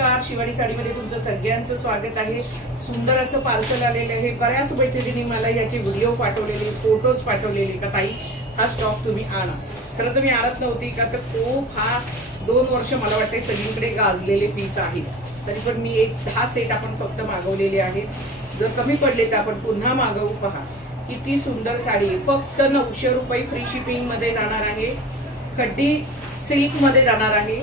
नमस्कार, शिवानी साडीमध्ये तुमचं सगळ्यांचं स्वागत आहे। सुंदर असं पार्सल आलेलं आहे। बऱ्याच मैत्रिणींनी मला याचे व्हिडिओ पाठवलेले, फोटोज पाठवलेले का ताई हा स्टॉक तुम्ही आणा। खरं तर मी आणत नव्हती का तर तो हा 2 वर्ष मला वाटते सगळीकडे गाजलेले पीस आहेत। तरी पण मी एक 10 सेट आपण फक्त मागवलेले आहेत। जर कमी पडले तर आपण पुन्हा मागवू। पहा किती सुंदर साडी आहे। फक्त 900 रुपये फ्री शिपिंग मध्ये जाणार आहे। खड्डी सिल्क मध्ये जाणार आहे।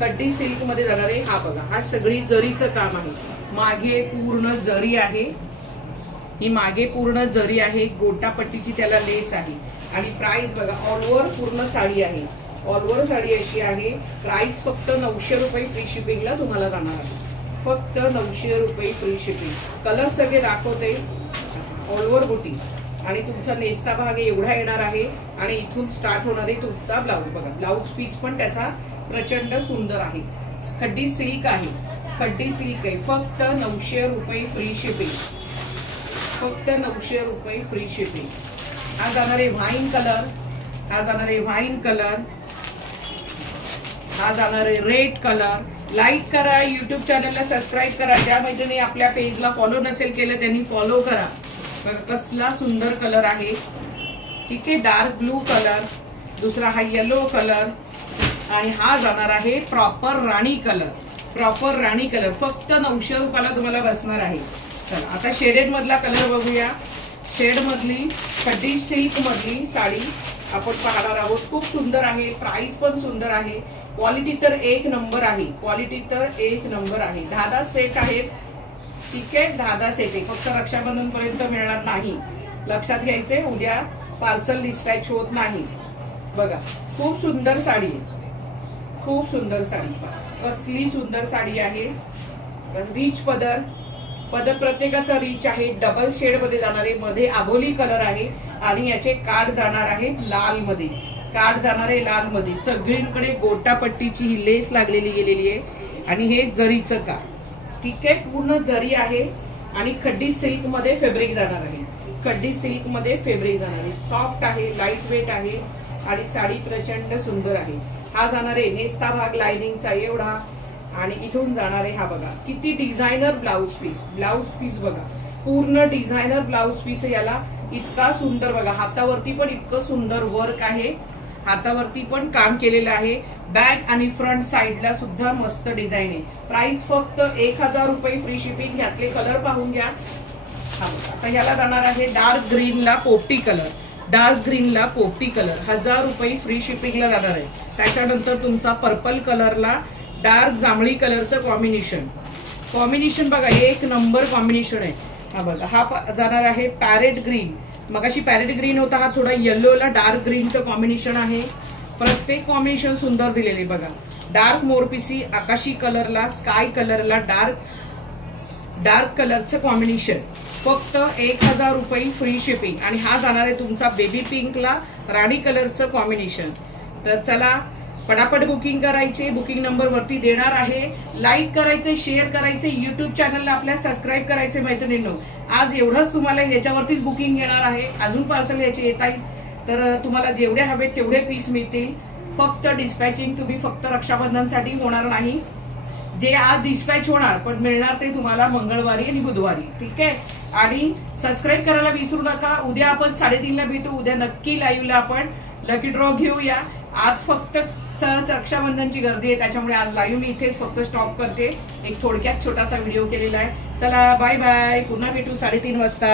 खड्डी सिल्क मध्ये जाणार आहे। हा बघा, हा सगळी जरीचं काम आहे। मागे पूर्ण जरी आहे, ही मागे पूर्ण जरी आहे। गोटापट्टीची त्याला लेस आहे आणि प्राइस बघा, ऑल ओव्हर पूर्ण साडी आहे। ऑल ओव्हर साडी अशी आहे। प्राइस फक्त 900 रुपये फ्री शिपिंगला तुम्हाला जाणार आहे। फक्त 900 रुपये फ्री शिपिंग। कलर सगळे दाखवते। ऑल ओव्हर बुटी आणि तुमचा नेस्ता भाग एवढा येणार आहे आणि इथून स्टार्ट होणार आहे तुमचा ब्लाउज। बघा, ब्लाउज पीस पण त्याचा प्रचंड सुंदर आहे। खड्डी सिल्क आहे, खड्डी सिल्क आहे। फक्त 900 रुपये फ्री शिपिंग। फक्त 900 रुपये फ्री शिपिंग। हा जाणार आहे व्हाईन कलर, हा जाणार आहे व्हाईन कलर, हा जाणार आहे रेड कलर। लाईक करा, युट्यूब चॅनलला सबस्क्राईब करा। ज्या मैत्रिणी आपल्या पेजला फॉलो नसेल केलं त्यांनी फॉलो करा। कसला सुंदर कलर आहे, ठीक आहे। डार्क ब्लू कलर, दुसरा हा येलो कलर आणि हा जाणार आहे प्रॉपर राणी कलर। प्रॉपर राणी कलर फक्त 900 रुपयाला तुम्हाला बसणार आहे। चला आता शेडेड मधला कलर बघूया। शेड मधली खड्डी सिल्क मधली साडी आपण पाहणार आहोत। खूप सुंदर आहे, प्राइस पण सुंदर आहे, क्वालिटी तर एक नंबर आहे। क्वालिटी तर एक नंबर आहे। 10 सेट आहेत, ठीक आहे। 10 सेट आहे। फक्त रक्षाबंधन पर्यंत मिळणार नाही, लक्षात घ्यायचे। उद्या पार्सल डिस्पॅच होत नाही। बघा खूप सुंदर साडी आहे, खूप सुंदर साडी। कसली सुंदर साडी आहे। रिच पदर, पदर प्रत्येकाचा रिच आहे। डबल शेड मध्ये जाणार आहे। मध्ये आबोली कलर आहे आणि याचे कार्ड जाणार आहे लाल मध्ये। कार्ड जाणार आहे लाल मध्ये। सगळीकडे गोटापट्टीची ही लेस लागलेली गेलेली आहे आणि हे जरीचं काम, ठीक आहे। पूर्ण जरी आहे आणि खड्डी सिल्क मध्ये फॅब्रिक जाणार आहे। खड्डी सिल्क मध्ये फॅब्रिक जाणार आहे। सॉफ्ट आहे, लाईट वेट आहे आणि साडी प्रचंड सुंदर आहे। हा जाणार आहे नेस्ता भाग लाइनिंगचा एवढा आणि इथून जाणार आहे हा बघा किती designer blouse piece. Blouse piece बघा, पूर्ण डिझायनर ब्लाउज पीस याला। इतका सुंदर बघा, हातावरती पण इतकं सुंदर वर्क आहे। हातावरती पण काम केलेलं आहे। बॅक आणि फ्रंट साइडला सुद्धा मस्त डिझाईन आहे। प्राइस फक्त 1000 रुपये फ्री शिपिंग। यातले कलर पाहून घ्या। हा बघा, आता याला जाणार आहे डार्क ग्रीनला पोपटी कलर। डार्क ग्रीनला पोपटी कलर 1000 रुपये फ्री शिपिंगला जाणार आहे। त्याच्यानंतर तुमचा पर्पल कलरला डार्क जांभळी कलरचं कॉम्बिनेशन बघा, एक नंबर कॉम्बिनेशन आहे। हा बघा, हा जाणार आहे पॅरेट ग्रीन। मगाशी पॅरेट ग्रीन होता, हा थोडा येलोला डार्क ग्रीनचं कॉम्बिनेशन आहे। प्रत्येक कॉम्बिनेशन सुंदर दिलेले बघा। डार्क मोरपिसी आकाशी कलरला, स्काय कलरला डार्क कलरचं कॉम्बिनेशन। फक्त 1000 रुपये फ्री शिपिंग। आणि हा जाणार आहे तुमचा बेबी पिंकला राणी कलरचं कॉम्बिनेशन। तर चला पटापट बुकिंग करायचे। बुकिंग नंबर वरती देणार आहे। लाईक करायचे, शेअर करायचे, युट्यूब चॅनलला आपल्या सबस्क्राईब करायचे मैत्रिणींनो। आज एवढंच तुम्हाला ह्याच्यावरतीच बुकिंग येणार आहे। अजून पार्सल याचे येत आहे तर तुम्हाला जेवढे हवे तेवढे पीस मिळतील। फक्त डिस्पॅचिंग तुम्ही फक्त रक्षाबंधनसाठी होणार नाही, जे आज डिस्पॅच होणार पण मिळणार ते तुम्हाला मंगळवारी आणि बुधवारी, ठीक आहे। आणि सबस्क्राईब करायला विसरू नका। उद्या आपण 3:30ला भेटू। उद्या नक्की लाईव्हला आपण लकी ड्रॉ घेऊया। आज फक्त सहज रक्षाबंधनची गर्दी आहे, त्याच्यामुळे आज लाईव्ह मी इथेच फक्त स्टॉप करते। एक थोडक्यात छोटासा व्हिडिओ केलेला आहे। चला बाय बाय, पुन्हा भेटू 3:30 वाजता।